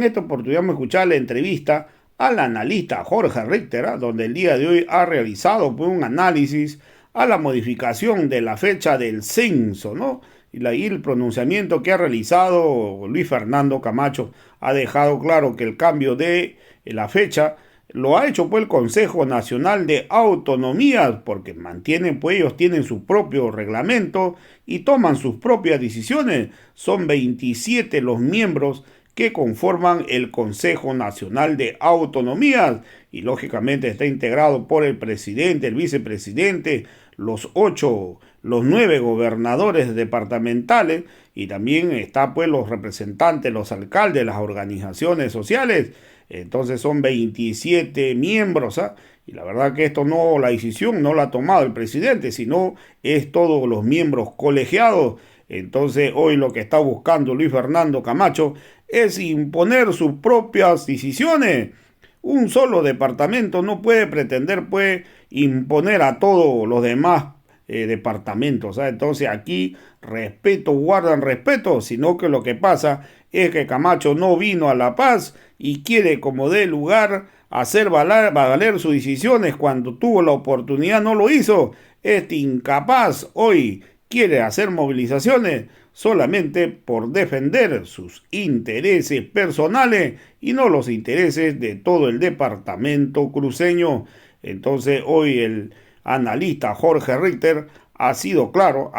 en esta oportunidad vamos a escuchar la entrevista al analista Jorge Richter, donde el día de hoy ha realizado pues, un análisis a la modificación de la fecha del censo, ¿no? Y el pronunciamiento que ha realizado Luis Fernando Camacho ha dejado claro que el cambio de la fecha lo ha hecho pues el Consejo Nacional de Autonomía, porque mantienen, pues ellos tienen su propio reglamento y toman sus propias decisiones. Son 27 los miembros que conforman el Consejo Nacional de Autonomía y lógicamente está integrado por el presidente, el vicepresidente, los 9 gobernadores departamentales y también está pues los representantes, los alcaldes, las organizaciones sociales. Entonces son 27 miembros, ¿ah? Y la verdad que esto no, la decisión no la ha tomado el presidente, sino es todos los miembros colegiados. Entonces hoy lo que está buscando Luis Fernando Camacho es imponer sus propias decisiones. Un solo departamento no puede pretender pues imponer a todos los demás departamentos, ¿sabes? Entonces aquí respeto, guardan respeto, sino que lo que pasa es que Camacho no vino a La Paz y quiere como dé lugar hacer valer sus decisiones cuando tuvo la oportunidad, no lo hizo. Este incapaz hoy quiere hacer movilizaciones solamente por defender sus intereses personales y no los intereses de todo el departamento cruceño. Entonces hoy el analista Jorge Richter ha sido claro,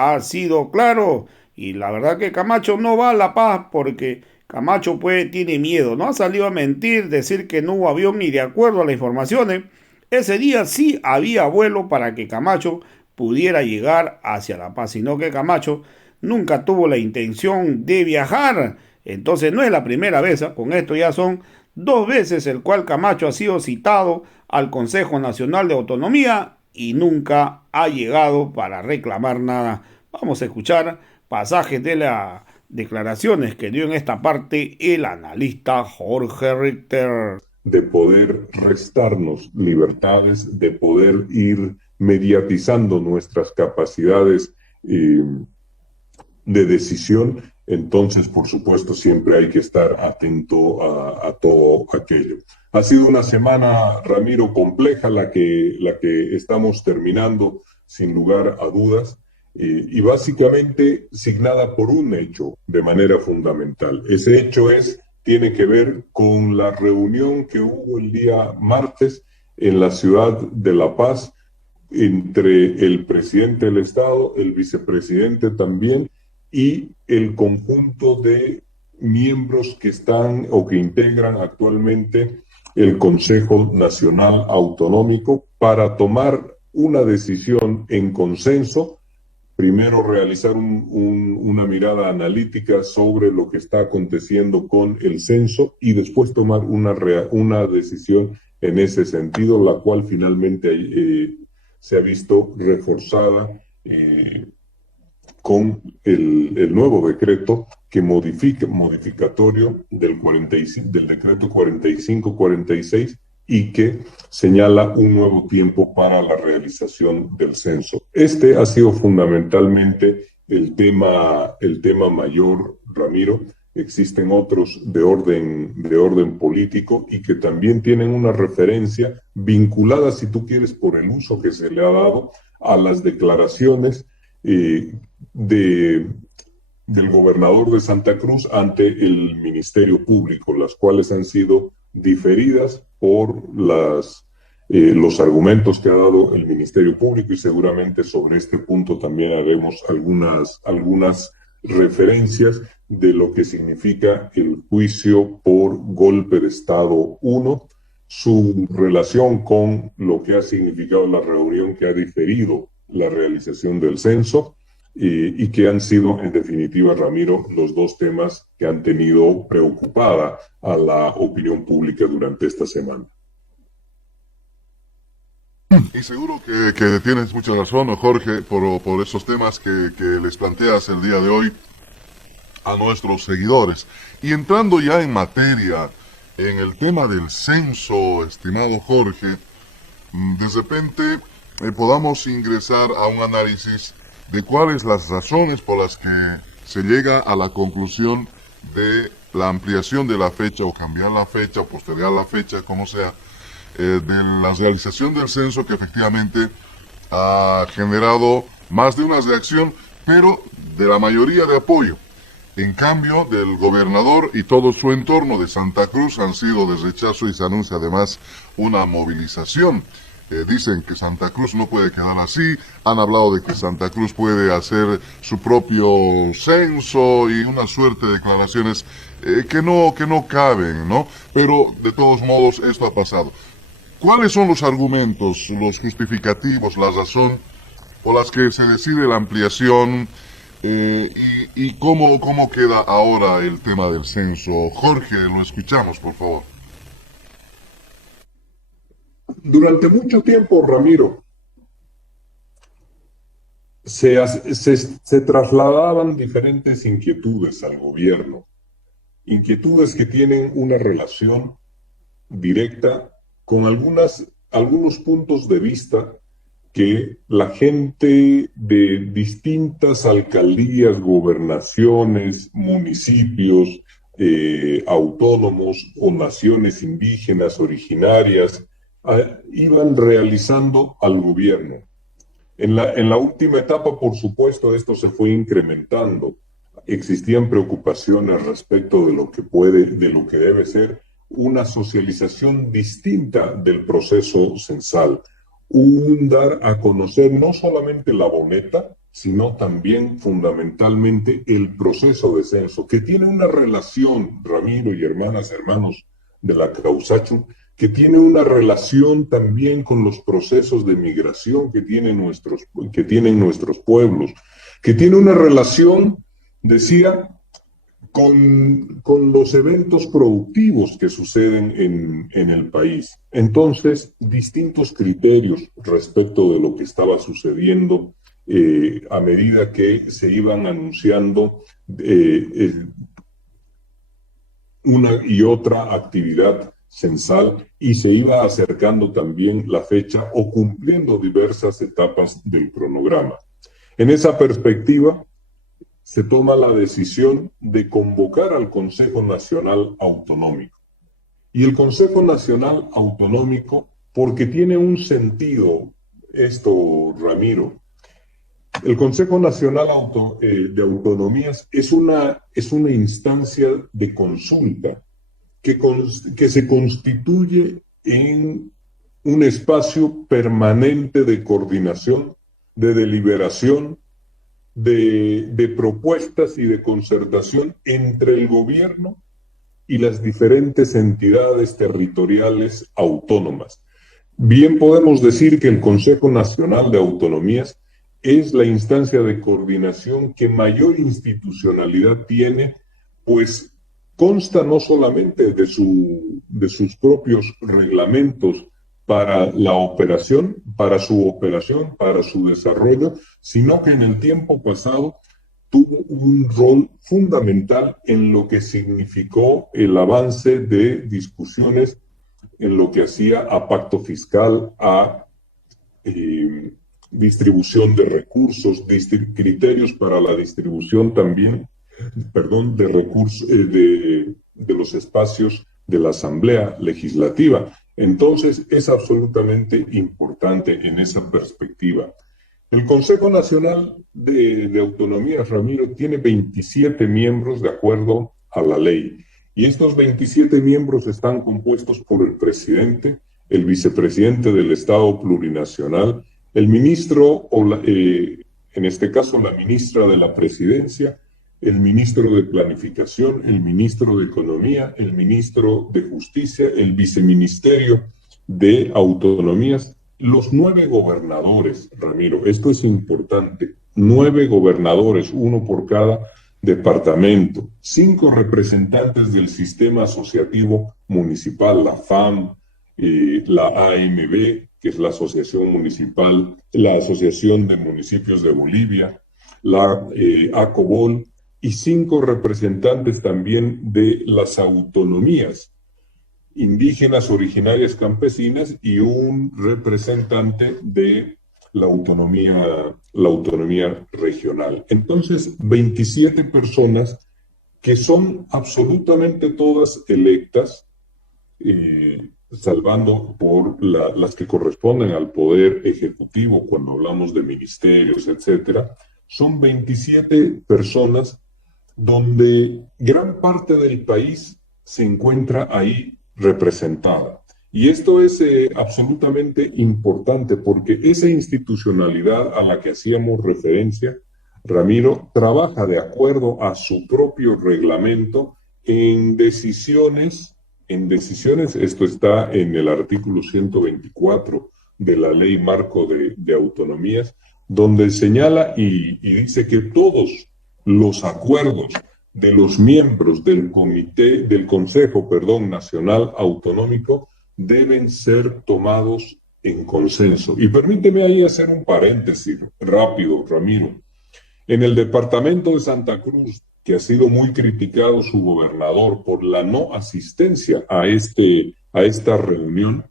y la verdad que Camacho no va a La Paz porque Camacho pues tiene miedo, no ha salido a mentir, decir que no hubo avión y de acuerdo a las informaciones, ese día sí había vuelo para que Camacho pudiera llegar hacia La Paz, sino que Camacho nunca tuvo la intención de viajar. Entonces no es la primera vez, ¿eh? Con esto ya son 2 veces el cual Camacho ha sido citado al Consejo Nacional de Autonomía y nunca ha llegado para reclamar nada. Vamos a escuchar pasajes de las declaraciones que dio en esta parte el analista Jorge Richter. De poder restarnos libertades, de poder ir mediatizando nuestras capacidades de decisión, entonces, por supuesto, siempre hay que estar atento a todo aquello. Ha sido una semana, Ramiro, compleja la que estamos terminando, sin lugar a dudas, y básicamente signada por un hecho de manera fundamental. Ese hecho tiene que ver con la reunión que hubo el día martes en la ciudad de La Paz entre el presidente del Estado, el vicepresidente también, y el conjunto de miembros que están o que integran actualmente el Consejo Nacional Autonómico para tomar una decisión en consenso. Primero realizar una mirada analítica sobre lo que está aconteciendo con el censo y después tomar una decisión en ese sentido, la cual finalmente se ha visto reforzada con el nuevo decreto que modificatorio del decreto 4546 y que señala un nuevo tiempo para la realización del censo. Este ha sido fundamentalmente el tema mayor, Ramiro. Existen otros de orden político y que también tienen una referencia vinculada, si tú quieres, por el uso que se le ha dado a las declaraciones del gobernador de Santa Cruz ante el Ministerio Público, las cuales han sido diferidas por los argumentos que ha dado el Ministerio Público y seguramente sobre este punto también haremos algunas referencias de lo que significa el juicio por golpe de Estado 1, su relación con lo que ha significado la reunión que ha diferido la realización del censo y que han sido, en definitiva, Ramiro, los 2 temas que han tenido preocupada a la opinión pública durante esta semana. Y seguro que tienes mucha razón, Jorge, por esos temas que les planteas el día de hoy a nuestros seguidores. Y entrando ya en materia, en el tema del censo, estimado Jorge, de repente podamos ingresar a un análisis de cuáles las razones por las que se llega a la conclusión de la ampliación de la fecha o cambiar la fecha o postergar la fecha, como sea, de la realización del censo, que efectivamente ha generado más de una reacción, pero de la mayoría de apoyo. En cambio, del gobernador y todo su entorno de Santa Cruz han sido de rechazo, y se anuncia además una movilización. Dicen que Santa Cruz no puede quedar así, han hablado de que Santa Cruz puede hacer su propio censo y una suerte de declaraciones que no caben, ¿no? Pero de todos modos esto ha pasado. ¿Cuáles son los argumentos, los justificativos, la razón por las que se decide la ampliación y cómo queda ahora el tema del censo? Jorge, lo escuchamos, por favor. Durante mucho tiempo, Ramiro, se trasladaban diferentes inquietudes al gobierno, inquietudes que tienen una relación directa con algunos puntos de vista que la gente de distintas alcaldías, gobernaciones, municipios, autónomos o naciones indígenas originarias iban realizando al gobierno. En la última etapa, por supuesto, esto se fue incrementando. Existían preocupaciones respecto de lo que debe ser una socialización distinta del proceso censal. Un dar a conocer no solamente la boneta, sino también fundamentalmente el proceso de censo, que tiene una relación, Ramiro y hermanos de la Causachu, que tiene una relación también con los procesos de migración que tienen nuestros pueblos, que tiene una relación, decía, con los eventos productivos que suceden en el país. Entonces, distintos criterios respecto de lo que estaba sucediendo a medida que se iban anunciando una y otra actividad censal y se iba acercando también la fecha o cumpliendo diversas etapas del cronograma. En esa perspectiva, se toma la decisión de convocar al Consejo Nacional Autonómico. Y el Consejo Nacional Autonómico, porque tiene un sentido esto, Ramiro, el Consejo Nacional de Autonomías es una instancia de consulta que se constituye en un espacio permanente de coordinación, de deliberación, de propuestas y de concertación entre el gobierno y las diferentes entidades territoriales autónomas. Bien podemos decir que el Consejo Nacional de Autonomías es la instancia de coordinación que mayor institucionalidad tiene, pues consta no solamente de sus propios reglamentos para la operación, para su desarrollo, sino que en el tiempo pasado tuvo un rol fundamental en lo que significó el avance de discusiones en lo que hacía a pacto fiscal, a distribución de recursos, criterios para la distribución también, de recursos de los espacios de la Asamblea Legislativa. Entonces, es absolutamente importante en esa perspectiva. El Consejo Nacional de Autonomías, Ramiro, tiene 27 miembros de acuerdo a la ley. Y estos 27 miembros están compuestos por el presidente, el vicepresidente del Estado Plurinacional, el ministro, en este caso la ministra de la Presidencia, el ministro de Planificación, el ministro de Economía, el ministro de Justicia, el viceministerio de Autonomías, los 9 gobernadores, Ramiro, esto es importante, 9 gobernadores, uno por cada departamento, 5 representantes del sistema asociativo municipal, la FAM, la AMB, que es la Asociación Municipal, la Asociación de Municipios de Bolivia, la ACOBOL, y 5 representantes también de las autonomías indígenas, originarias, campesinas, y un representante de la autonomía regional. Entonces, 27 personas que son absolutamente todas electas, salvando por las que corresponden al poder ejecutivo cuando hablamos de ministerios, etcétera. Son 27 personas donde gran parte del país se encuentra ahí representada. Y esto es absolutamente importante porque esa institucionalidad a la que hacíamos referencia, Ramiro, trabaja de acuerdo a su propio reglamento en decisiones, esto está en el artículo 124 de la Ley Marco de Autonomías, donde señala y dice que todos los acuerdos de los miembros del Consejo Nacional Autonómico deben ser tomados en consenso. Y permíteme ahí hacer un paréntesis rápido, Ramiro. En el departamento de Santa Cruz, que ha sido muy criticado su gobernador por la no asistencia a esta reunión,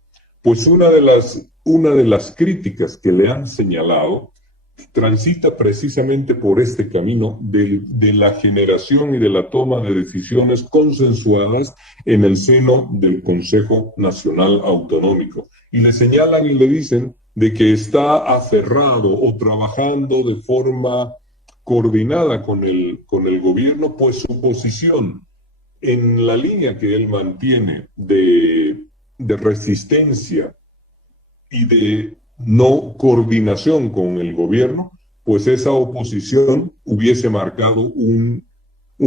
pues una de las críticas que le han señalado transita precisamente por este camino de la generación y de la toma de decisiones consensuadas en el seno del Consejo Nacional Autonómico. Y le señalan y le dicen de que está aferrado o trabajando de forma coordinada con el gobierno, pues su posición en la línea que él mantiene de resistencia y de no coordinación con el gobierno, pues esa oposición hubiese marcado un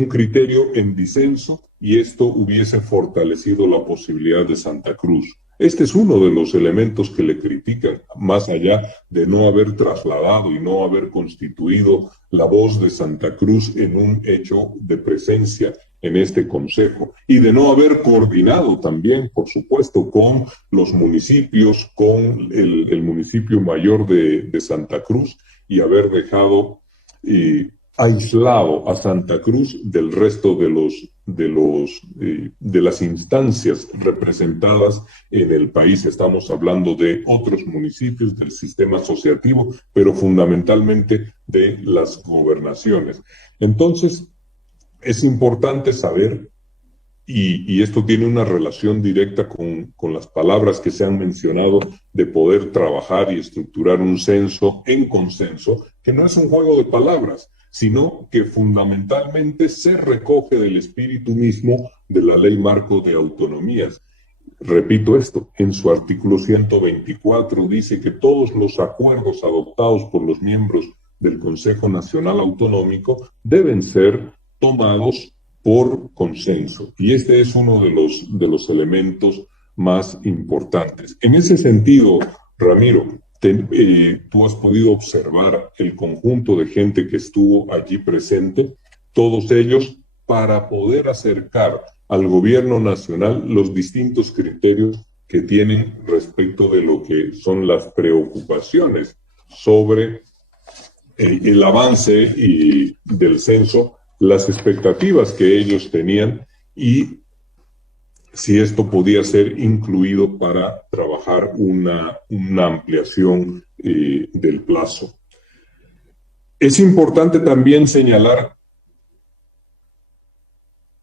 criterio en disenso y esto hubiese fortalecido la posibilidad de Santa Cruz. Este es uno de los elementos que le critican, más allá de no haber trasladado y no haber constituido la voz de Santa Cruz en un hecho de presencia en este consejo y de no haber coordinado también, por supuesto, con los municipios, con el municipio mayor de Santa Cruz y haber dejado aislado a Santa Cruz del resto de las instancias representadas en el país. Estamos hablando de otros municipios, del sistema asociativo, pero fundamentalmente de las gobernaciones. Entonces, es importante saber, y esto tiene una relación directa con las palabras que se han mencionado, de poder trabajar y estructurar un censo en consenso, que no es un juego de palabras, sino que fundamentalmente se recoge del espíritu mismo de la Ley Marco de Autonomías. Repito esto, en su artículo 124 dice que todos los acuerdos adoptados por los miembros del Consejo Nacional Autonómico deben ser tomados por consenso. Y este es uno de los elementos más importantes. En ese sentido, Ramiro, tú has podido observar el conjunto de gente que estuvo allí presente, todos ellos para poder acercar al gobierno nacional los distintos criterios que tienen respecto de lo que son las preocupaciones sobre el avance del censo, las expectativas que ellos tenían y si esto podía ser incluido para trabajar una ampliación del plazo. Es importante también señalar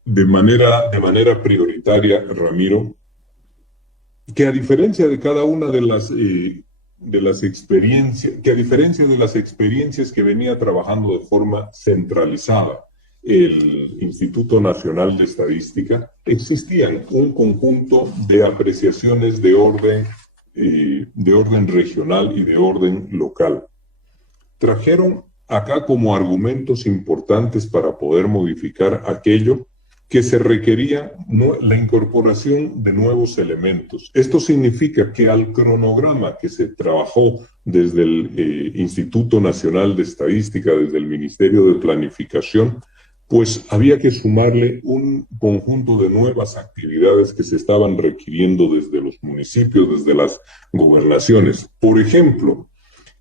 de manera prioritaria, Ramiro, que a diferencia de cada una de las experiencias, que a diferencia de las experiencias que venía trabajando de forma centralizada el Instituto Nacional de Estadística, existían un conjunto de apreciaciones de orden regional y de orden local. Trajeron acá como argumentos importantes para poder modificar aquello que se requería la incorporación de nuevos elementos. Esto significa que al cronograma que se trabajó desde el Instituto Nacional de Estadística, desde el Ministerio de Planificación, pues había que sumarle un conjunto de nuevas actividades que se estaban requiriendo desde los municipios, desde las gobernaciones. Por ejemplo,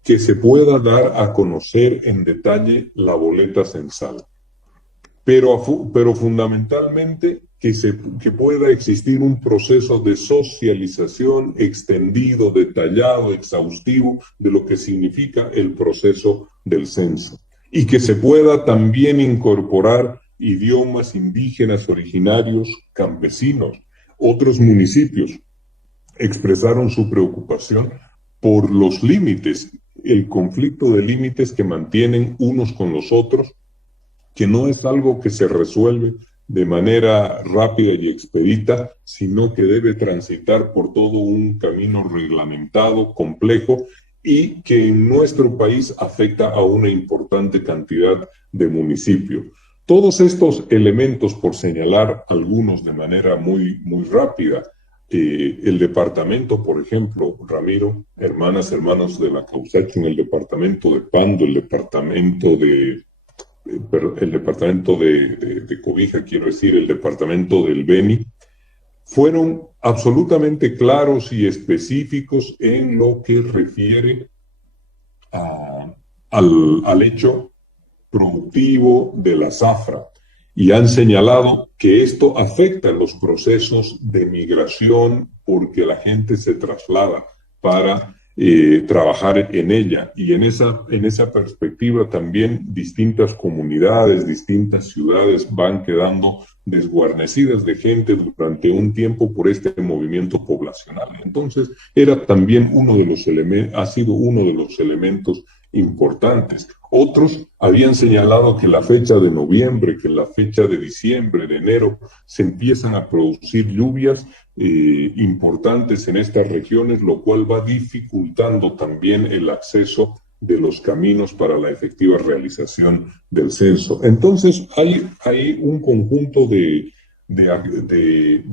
que se pueda dar a conocer en detalle la boleta censal, pero fundamentalmente que pueda existir un proceso de socialización extendido, detallado, exhaustivo de lo que significa el proceso del censo. Y que se pueda también incorporar idiomas indígenas originarios, campesinos. Otros municipios expresaron su preocupación por los límites, el conflicto de límites que mantienen unos con los otros, que no es algo que se resuelve de manera rápida y expedita, sino que debe transitar por todo un camino reglamentado, complejo, y que en nuestro país afecta a una importante cantidad de municipios. Todos estos elementos, por señalar algunos de manera muy rápida, el departamento, por ejemplo, Ramiro, hermanos de la Causacho, en el departamento de Pando, el departamento de Cobija, quiero decir, el departamento del Beni, fueron absolutamente claros y específicos en lo que refiere al hecho productivo de la zafra, y han señalado que esto afecta los procesos de migración porque la gente se traslada para trabajar en ella, y en esa perspectiva también distintas comunidades, distintas ciudades van quedando desguarnecidas de gente durante un tiempo por este movimiento poblacional. Entonces, era también ha sido uno de los elementos importantes. Otros habían señalado que la fecha de noviembre, que la fecha de diciembre, de enero, se empiezan a producir lluvias importantes en estas regiones, lo cual va dificultando también el acceso de los caminos para la efectiva realización del censo. Entonces, hay un conjunto de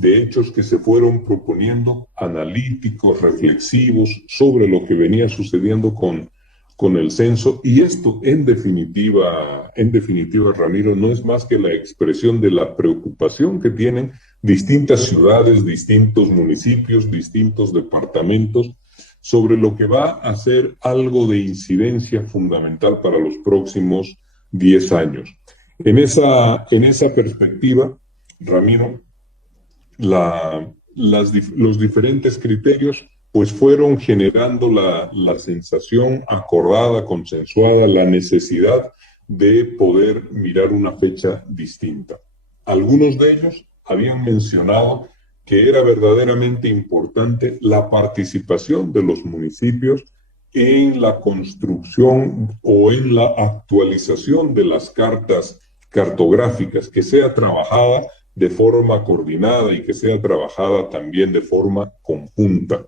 hechos que se fueron proponiendo, analíticos, reflexivos, sobre lo que venía sucediendo con el censo, y esto en definitiva, Ramiro, no es más que la expresión de la preocupación que tienen distintas ciudades, distintos municipios, distintos departamentos, sobre lo que va a ser algo de incidencia fundamental para los próximos 10 años. En esa perspectiva, Ramiro, los diferentes criterios pues fueron generando la sensación acordada, consensuada, la necesidad de poder mirar una fecha distinta. Algunos de ellos habían mencionado que era verdaderamente importante la participación de los municipios en la construcción o en la actualización de las cartas cartográficas, que sea trabajada de forma coordinada y que sea trabajada también de forma conjunta.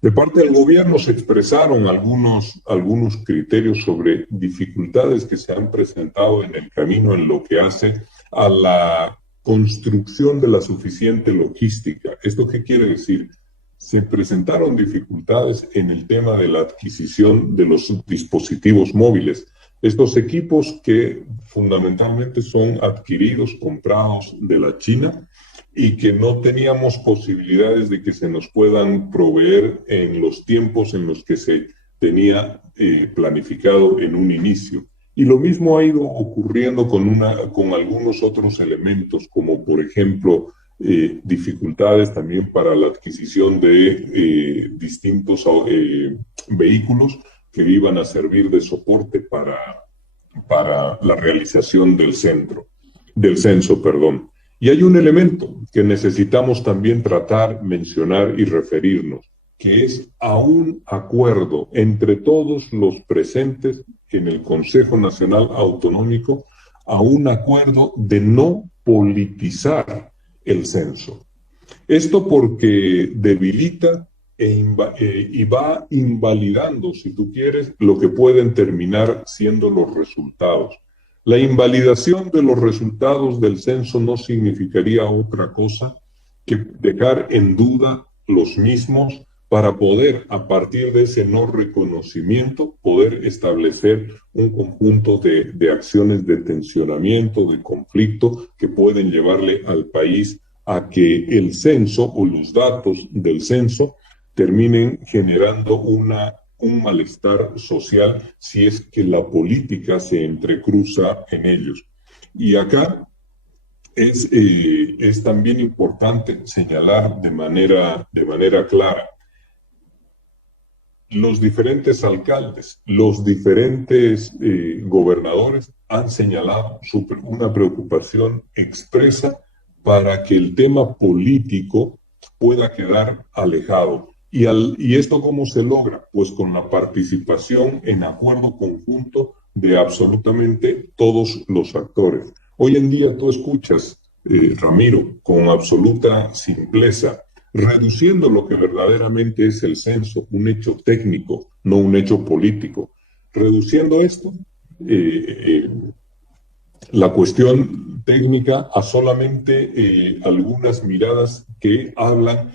De parte del gobierno se expresaron algunos criterios sobre dificultades que se han presentado en el camino en lo que hace a la construcción de la suficiente logística. ¿Esto qué quiere decir? Se presentaron dificultades en el tema de la adquisición de los dispositivos móviles. Estos equipos que fundamentalmente son adquiridos, comprados de la China, y que no teníamos posibilidades de que se nos puedan proveer en los tiempos en los que se tenía planificado en un inicio. Y lo mismo ha ido ocurriendo con algunos otros elementos, como por ejemplo dificultades también para la adquisición de distintos vehículos que iban a servir de soporte para la realización del censo. Y hay un elemento que necesitamos también tratar, mencionar y referirnos, que es a un acuerdo entre todos los presentes en el Consejo Nacional Autonómico, a un acuerdo de no politizar el censo. Esto porque debilita y va invalidando, si tú quieres, lo que pueden terminar siendo los resultados. La invalidación de los resultados del censo no significaría otra cosa que dejar en duda los mismos para poder, a partir de ese no reconocimiento, poder establecer un conjunto de acciones de tensionamiento, de conflicto, que pueden llevarle al país a que el censo o los datos del censo terminen generando un malestar social si es que la política se entrecruza en ellos. Y acá es también importante señalar de manera clara los diferentes alcaldes, los diferentes gobernadores han señalado una preocupación expresa para que el tema político pueda quedar alejado. ¿Y esto cómo se logra? Pues con la participación en acuerdo conjunto de absolutamente todos los actores. Hoy en día tú escuchas, Ramiro, con absoluta simpleza, reduciendo lo que verdaderamente es el censo, un hecho técnico, no un hecho político. Reduciendo esto, la cuestión técnica a solamente algunas miradas que hablan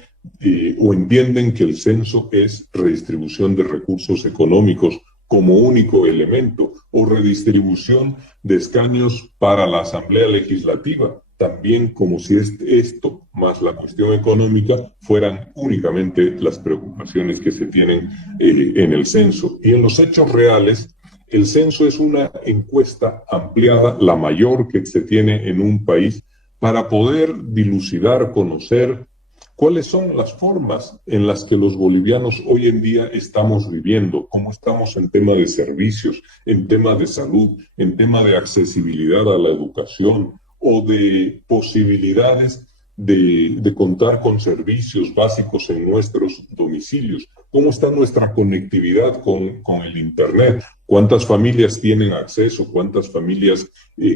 o entienden que el censo es redistribución de recursos económicos como único elemento o redistribución de escaños para la Asamblea Legislativa, también como si esto más la cuestión económica fueran únicamente las preocupaciones que se tienen en el censo. Y en los hechos reales, el censo es una encuesta ampliada, la mayor que se tiene en un país, para poder dilucidar, conocer cuáles son las formas en las que los bolivianos hoy en día estamos viviendo, cómo estamos en tema de servicios, en tema de salud, en tema de accesibilidad a la educación o de posibilidades de contar con servicios básicos en nuestros domicilios. ¿Cómo está nuestra conectividad con el Internet? ¿Cuántas familias tienen acceso? ¿Cuántas familias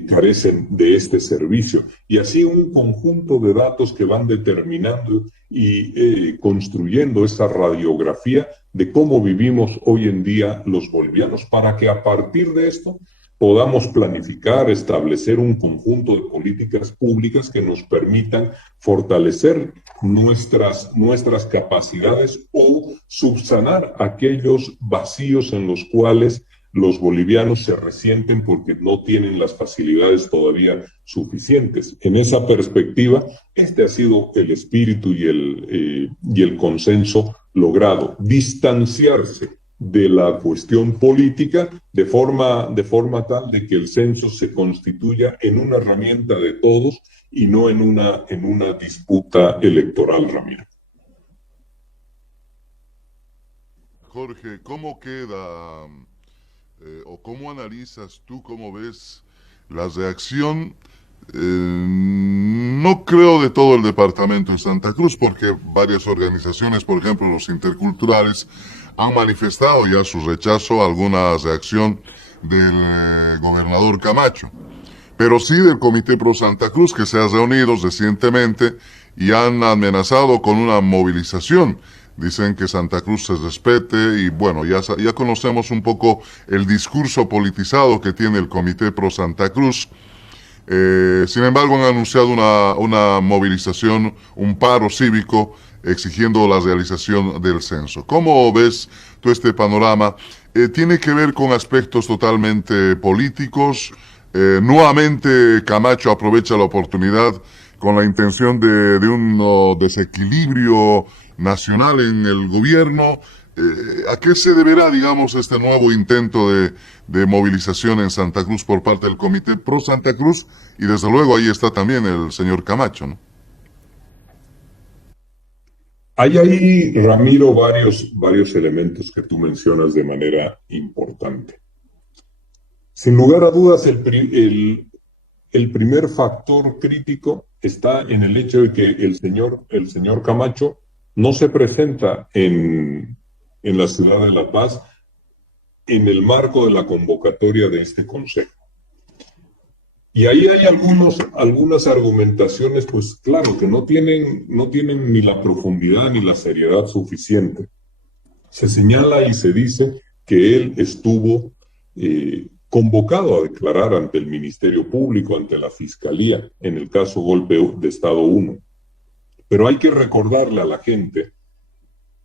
carecen de este servicio? Y así un conjunto de datos que van determinando y construyendo esa radiografía de cómo vivimos hoy en día los bolivianos, para que a partir de esto podamos planificar, establecer un conjunto de políticas públicas que nos permitan fortalecer nuestras capacidades o subsanar aquellos vacíos en los cuales los bolivianos se resienten porque no tienen las facilidades todavía suficientes. En esa perspectiva, este ha sido el espíritu y el consenso logrado: distanciarse de la cuestión política de forma tal de que el censo se constituya en una herramienta de todos y no en una disputa electoral, Ramiro. Jorge, ¿cómo queda o cómo analizas tú, cómo ves la reacción? No creo de todo el departamento de Santa Cruz, porque varias organizaciones, por ejemplo los interculturales, han manifestado ya su rechazo a alguna reacción del gobernador Camacho, pero sí del Comité Pro Santa Cruz, que se ha reunido recientemente y han amenazado con una movilización. Dicen que Santa Cruz se respete y bueno, ya conocemos un poco el discurso politizado que tiene el Comité Pro Santa Cruz. Sin embargo, han anunciado una movilización, un paro cívico, exigiendo la realización del censo. ¿Cómo ves tú este panorama? ¿Tiene que ver con aspectos totalmente políticos? Nuevamente Camacho aprovecha la oportunidad con la intención de un desequilibrio nacional en el gobierno. ¿A qué se deberá, digamos, este nuevo intento de movilización en Santa Cruz por parte del Comité Pro Santa Cruz? Y desde luego ahí está también el señor Camacho, ¿no? Hay ahí, Ramiro, varios elementos que tú mencionas de manera importante. Sin lugar a dudas, el primer factor crítico está en el hecho de que el señor Camacho no se presenta en la ciudad de La Paz en el marco de la convocatoria de este consejo. Y ahí hay algunas argumentaciones, pues claro, que no tienen ni la profundidad ni la seriedad suficiente. Se señala y se dice que él estuvo convocado a declarar ante el Ministerio Público, ante la Fiscalía, en el caso Golpe de Estado 1. Pero hay que recordarle a la gente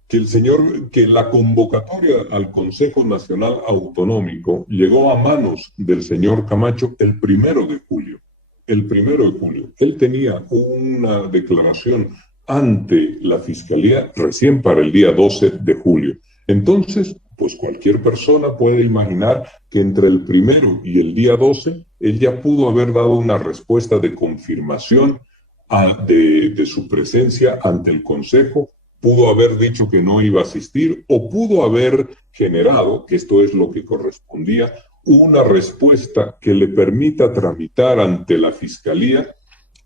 que la convocatoria al Consejo Nacional Autonómico llegó a manos del señor Camacho el 1 de julio. El 1 de julio. Él tenía una declaración ante la Fiscalía recién para el día 12 de julio. Entonces, pues cualquier persona puede imaginar que entre el 1 y el día 12, él ya pudo haber dado una respuesta de confirmación de su presencia ante el Consejo pudo haber dicho que no iba a asistir o pudo haber generado, que esto es lo que correspondía, una respuesta que le permita tramitar ante la Fiscalía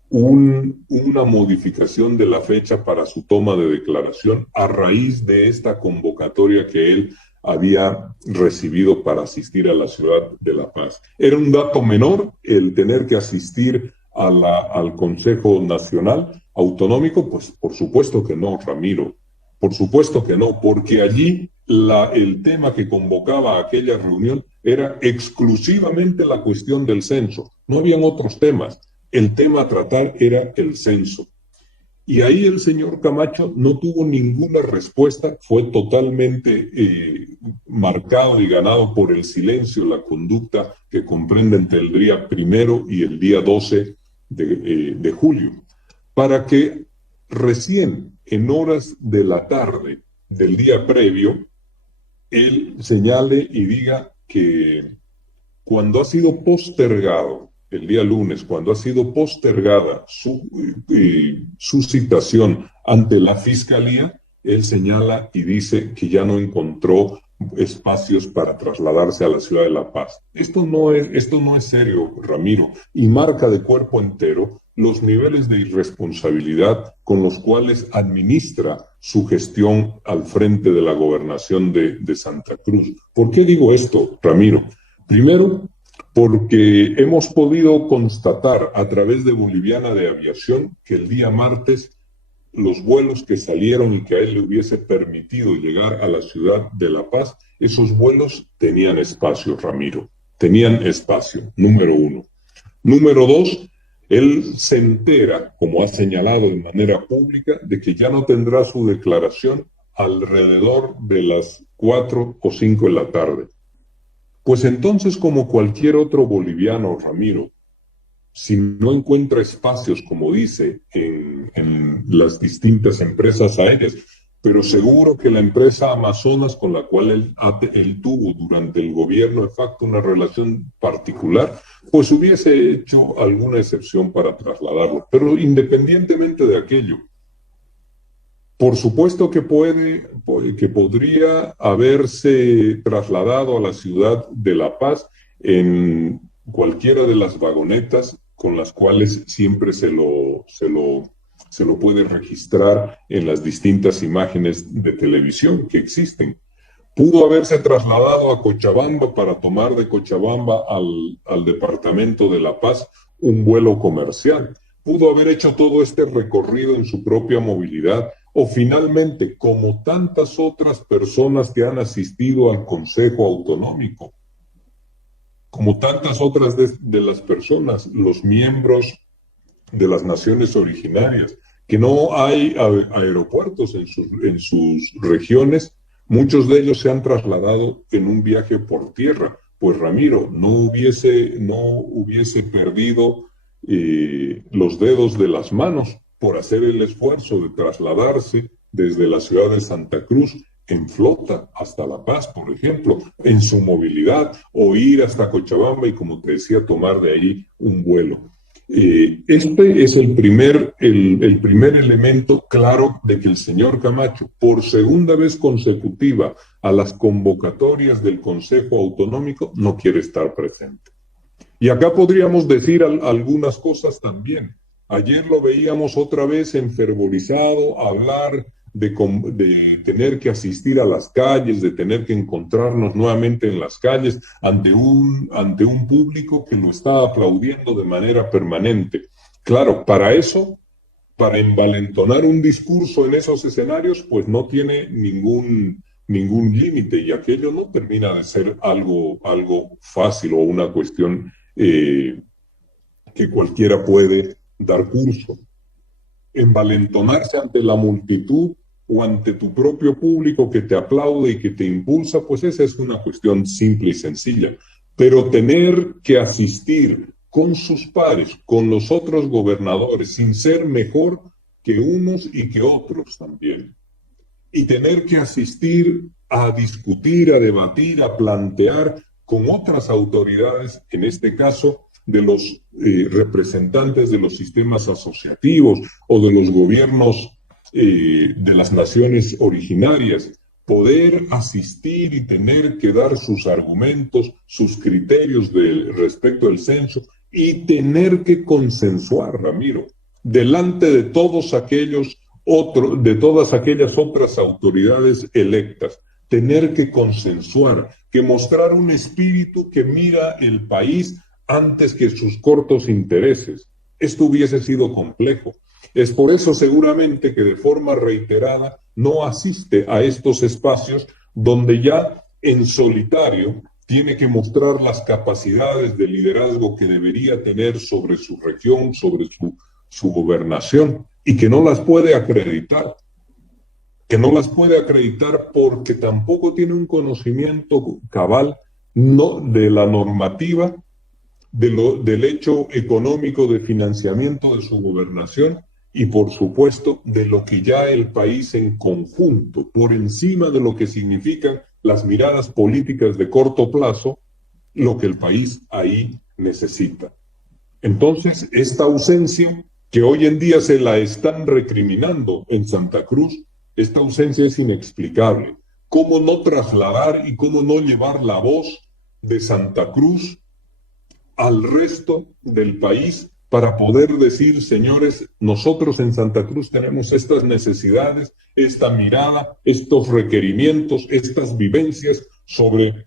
una modificación de la fecha para su toma de declaración a raíz de esta convocatoria que él había recibido para asistir a la ciudad de La Paz. Era un dato menor el tener que asistir al Consejo Nacional Autonómico, pues por supuesto que no, Ramiro, por supuesto que no, porque allí el tema que convocaba a aquella reunión era exclusivamente la cuestión del censo, no habían otros temas. El tema a tratar era el censo. Y ahí el señor Camacho no tuvo ninguna respuesta, fue totalmente marcado y ganado por el silencio, la conducta que comprende entre el día 1 y el día 12 de julio, para que recién en horas de la tarde del día previo, él señale y diga que cuando ha sido postergado el día lunes, cuando ha sido postergada su citación ante la Fiscalía, él señala y dice que ya no encontró espacios para trasladarse a la ciudad de La Paz. Esto no es serio, Ramiro, y marca de cuerpo entero los niveles de irresponsabilidad con los cuales administra su gestión al frente de la gobernación de Santa Cruz. ¿Por qué digo esto, Ramiro? Primero, porque hemos podido constatar a través de Boliviana de Aviación que el día martes los vuelos que salieron y que a él le hubiese permitido llegar a la ciudad de La Paz, esos vuelos tenían espacio, Ramiro, tenían espacio, número uno. Número dos, él se entera, como ha señalado de manera pública, de que ya no tendrá su declaración alrededor de las 4 o 5 de la tarde. Pues entonces, como cualquier otro boliviano, Ramiro, si no encuentra espacios, como dice, en las distintas empresas aéreas, pero seguro que la empresa Amazonas, con la cual él tuvo durante el gobierno de facto una relación particular, pues hubiese hecho alguna excepción para trasladarlo. Pero independientemente de aquello, por supuesto que podría haberse trasladado a la ciudad de La Paz en cualquiera de las vagonetas con las cuales siempre se lo puede registrar en las distintas imágenes de televisión que existen. Pudo haberse trasladado a Cochabamba para tomar de Cochabamba al departamento de La Paz un vuelo comercial. Pudo haber hecho todo este recorrido en su propia movilidad, o finalmente, como tantas otras personas que han asistido al Consejo Autonómico, como tantas otras de las personas, los miembros de las naciones originarias, que no hay aeropuertos en sus regiones, muchos de ellos se han trasladado en un viaje por tierra. Pues Ramiro, no hubiese perdido los dedos de las manos por hacer el esfuerzo de trasladarse desde la ciudad de Santa Cruz en flota hasta La Paz, por ejemplo, en su movilidad, o ir hasta Cochabamba y, como te decía, tomar de ahí un vuelo. Este es el primer elemento claro de que el señor Camacho, por segunda vez consecutiva a las convocatorias del Consejo Autonómico, no quiere estar presente. Y acá podríamos decir algunas cosas también. Ayer lo veíamos otra vez enfervorizado hablar de tener que asistir a las calles, de tener que encontrarnos nuevamente en las calles ante un público que lo está aplaudiendo de manera permanente. Claro, para eso, para envalentonar un discurso en esos escenarios, pues no tiene ningún límite, y aquello no termina de ser algo fácil o una cuestión que cualquiera puede dar curso. Envalentonarse ante la multitud o ante tu propio público que te aplaude y que te impulsa, pues esa es una cuestión simple y sencilla. Pero tener que asistir con sus pares, con los otros gobernadores, sin ser mejor que unos y que otros también, y tener que asistir a discutir, a debatir, a plantear con otras autoridades, en este caso de los representantes de los sistemas asociativos o de los gobiernos de las naciones originarias, poder asistir y tener que dar sus argumentos, sus criterios respecto al censo y tener que consensuar, Ramiro, delante de todas aquellas otras autoridades electas, tener que consensuar, que mostrar un espíritu que mira el país antes que sus cortos intereses. Esto hubiese sido complejo. Es por eso seguramente que de forma reiterada no asiste a estos espacios donde ya en solitario tiene que mostrar las capacidades de liderazgo que debería tener sobre su región, sobre su gobernación, y que no las puede acreditar. Que no las puede acreditar porque tampoco tiene un conocimiento cabal de la normativa, del hecho económico de financiamiento de su gobernación y, por supuesto, de lo que ya el país en conjunto, por encima de lo que significan las miradas políticas de corto plazo, lo que el país ahí necesita. Entonces, esta ausencia que hoy en día se la están recriminando en Santa Cruz, esta ausencia es inexplicable. ¿Cómo no trasladar y cómo no llevar la voz de Santa Cruz al resto del país para poder decir, señores, nosotros en Santa Cruz tenemos estas necesidades, esta mirada, estos requerimientos, estas vivencias sobre